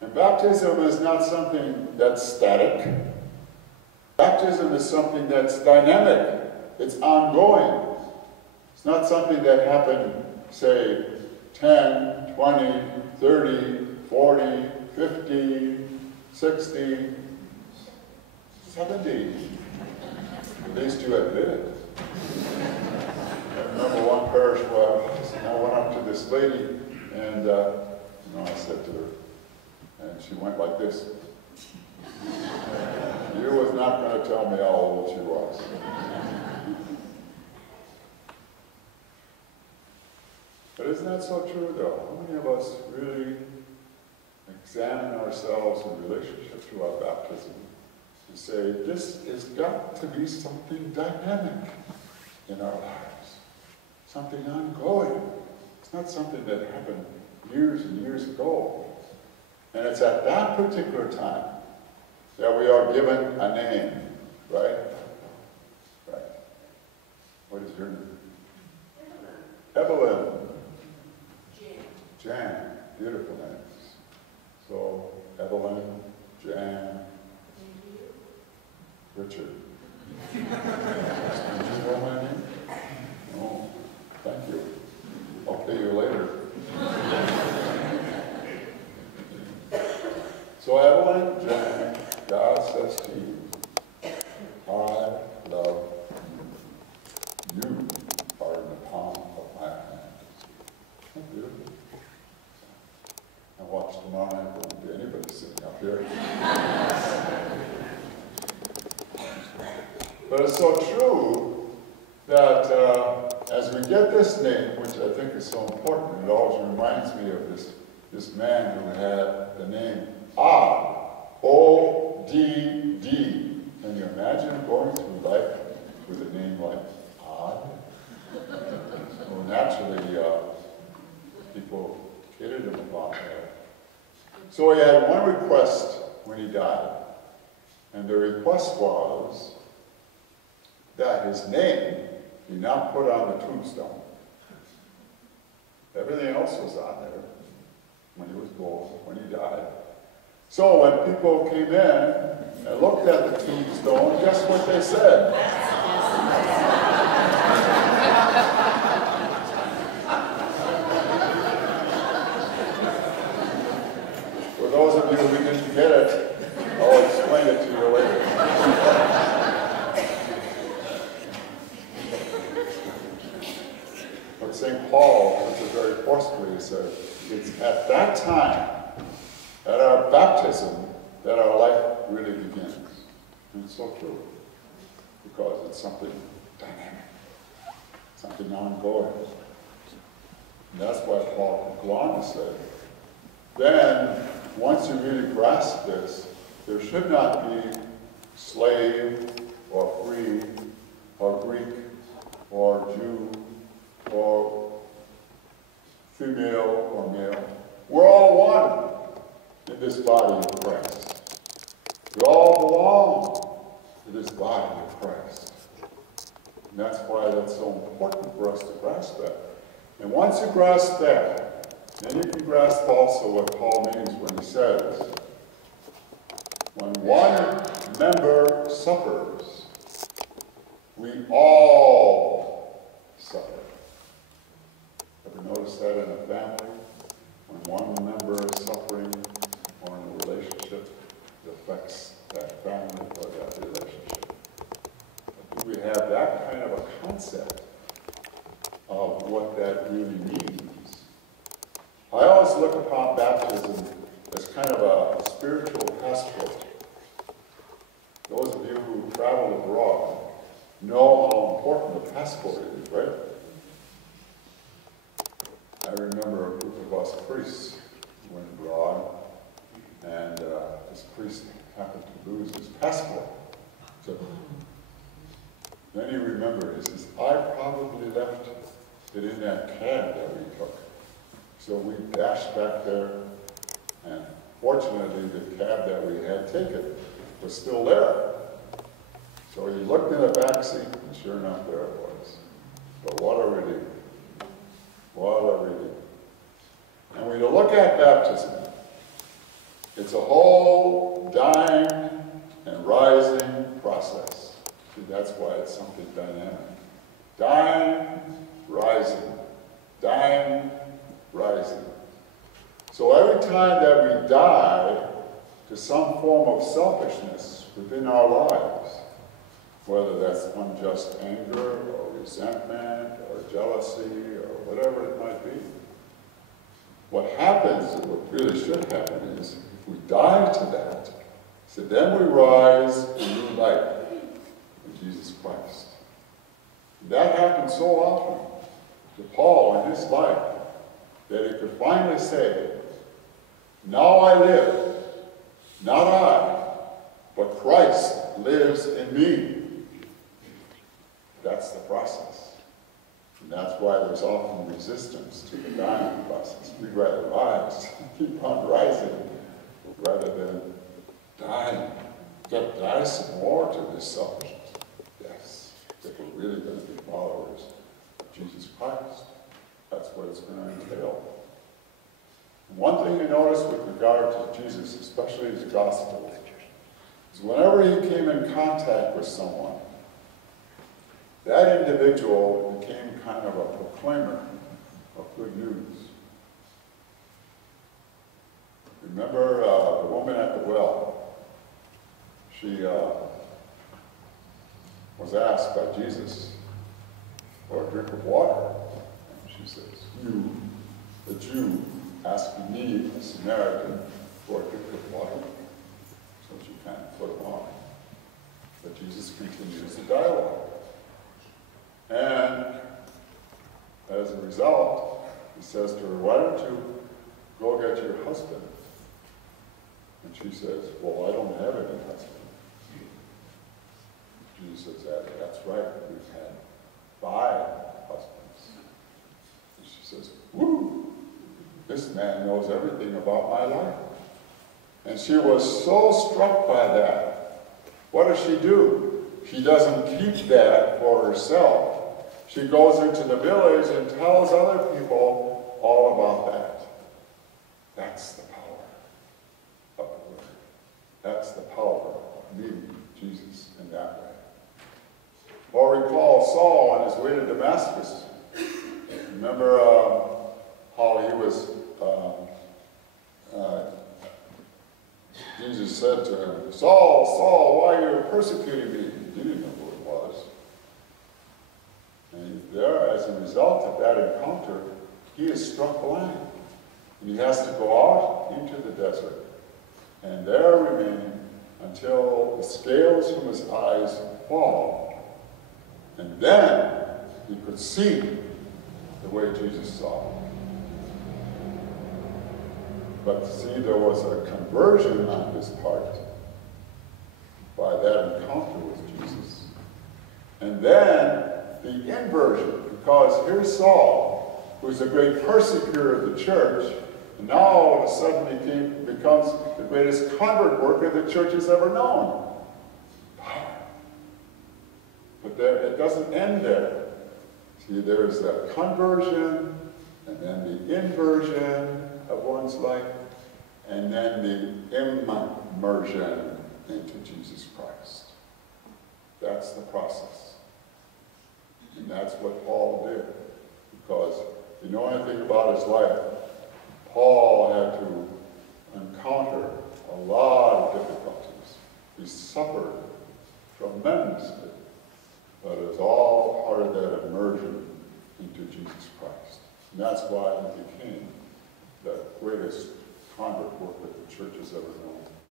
And baptism is not something that's static. Baptism is something that's dynamic. It's ongoing. It's not something that happened, say, 10, 20, 30, 40, 50, 60, 70. At least you admit it. I remember one parish where I went up to this lady and I said to her, and she went like this. You was not going to tell me how old she was. But isn't that so true, though? How many of us really examine ourselves in relationship to our baptism and say, this has got to be something dynamic in our lives, something ongoing. It's not something that happened years and years ago. And it's at that particular time that we are given a name, right? Right. What is your name? Evelyn. Jan. Beautiful names. So, Evelyn, Jan, Richard. Did you know my name? No. Thank you. I'll pay you later. So Evelyn, Jan, God says to you, I love you. You are in the palm of my hand. Isn't that beautiful? I watch tomorrow night, there won't be anybody sitting up here. But it's so true that as we get this name, which I think is so important, it always reminds me of this man who had the name Odd. O-D-D. Can you imagine going through life with a name like Odd? So naturally, people kidded him about that. So he had one request when he died. And the request was that his name be not put on the tombstone. Everything else was on there when he was born, when he died. So when people came in and looked at the tombstone, guess what they said? For those of you who didn't get it, I'll explain it to you later. But St. Paul, which is very forcefully, he said, it's at that time, at our baptism, that our life really begins. And it's so true, because it's something dynamic, something ongoing. And that's why Paul could go on to say, then, once you really grasp this, there should not be slave or free or Greek or Jew or female or male. We're all one in this body of Christ. We all belong to this body of Christ. And that's why that's so important for us to grasp that. And once you grasp that, then you can grasp also what Paul means when he says, when one member suffers, we all suffer. Ever notice that in a family? When one member is suffering or in a relationship, it affects that family or that relationship. But do we have that kind of a concept of what that really means? I always look upon baptism as kind of a spiritual passport. Those of you who travel abroad know how important a passport is, right? I remember a group of us priests went abroad, and this priest happened to lose his passport. So then he remembered, he says, I probably left it in that cab that we took. So we dashed back there, and fortunately the cab that we had taken was still there. So he looked in the back seat, and sure enough, there it was. But what a relief. What a relief. And when you look at baptism, It's a whole dying and rising process. See, that's why it's something dynamic. Dying, rising. Dying, rising. So every time that we die to some form of selfishness within our lives, whether that's unjust anger or resentment or jealousy or whatever it might be, what happens, what really should happen is, if we die to that, so then we rise in new life in Jesus Christ. And that happened so often to Paul in his life that he could finally say, now I live, not I, but Christ lives in me. That's the process. And that's why there's often resistance to the dying process. We'd rather rise, keep on rising, rather than dying. Get die some more to this selfishness. Yes, if we're really going to be followers of Jesus Christ, that's what it's going to entail. And one thing you notice with regard to Jesus, especially his gospel, is whenever he came in contact with someone, that individual became kind of a proclaimer of good news. Remember the woman at the well? She was asked by Jesus for a drink of water. And she says, you, the Jew, asking me, a Samaritan, for a drink of water. So she kind of put him on. But Jesus continues the dialogue. And as a result, he says to her, why don't you go get your husband? And she says, well, I don't have any husband. Jesus says, that's right, we've had 5 husbands. And she says, woo, this man knows everything about my life. And she was so struck by that. What does she do? She doesn't keep that for herself. She goes into the village and tells other people all about that. That's the power of the word. That's the power of meeting Jesus in that way. Or recall Saul on his way to Damascus. Remember how he was, Jesus said to him, Saul, Saul, why are you persecuting me? He didn't know who it was. And there, as a result of that encounter, he is struck blind. And he has to go out into the desert and there remain until the scales from his eyes fall. And then he could see the way Jesus saw. But see, there was a conversion on his part by that encounter with Jesus. And then the inversion, because here's Saul, who's a great persecutor of the church, and now all of a sudden becomes the greatest convert worker the church has ever known. But there, it doesn't end there. See, there's a conversion, and then the inversion of one's life, and then the immersion into Jesus Christ. That's the process. And that's what Paul did. Because if you know anything about his life, Paul had to encounter a lot of difficulties. He suffered tremendously. But it was all part of that immersion into Jesus Christ. And that's why he became the greatest convert work that the church has ever known.